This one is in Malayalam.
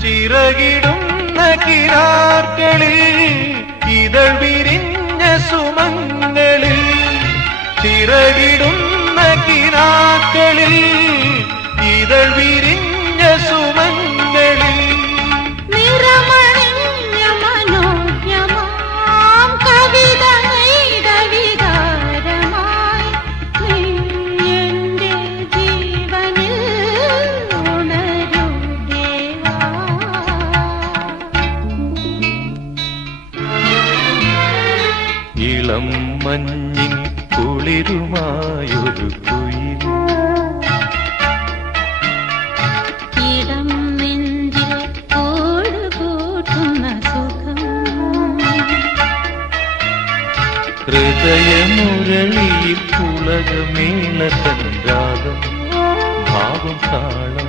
ചിറകിടുന്ന കിനാക്കളിൽ ഇതൾ വിരിഞ്ഞ സുമങ്ങളിൽ ചിറകിടുന്ന കിനാക്കളിൽ ഇതൾ വിരിഞ്ഞ സുമങ്ങളിൽ ഇളം മഞ്ഞിൻ കുളിരുമായൊരു കുയിൽ ഇടം നെഞ്ചിൽ കൂടുകൂട്ടുന്ന സുഖം ഹൃദയമുരളിയിൽ പുളകമേള രാഗം ഭാവം താളം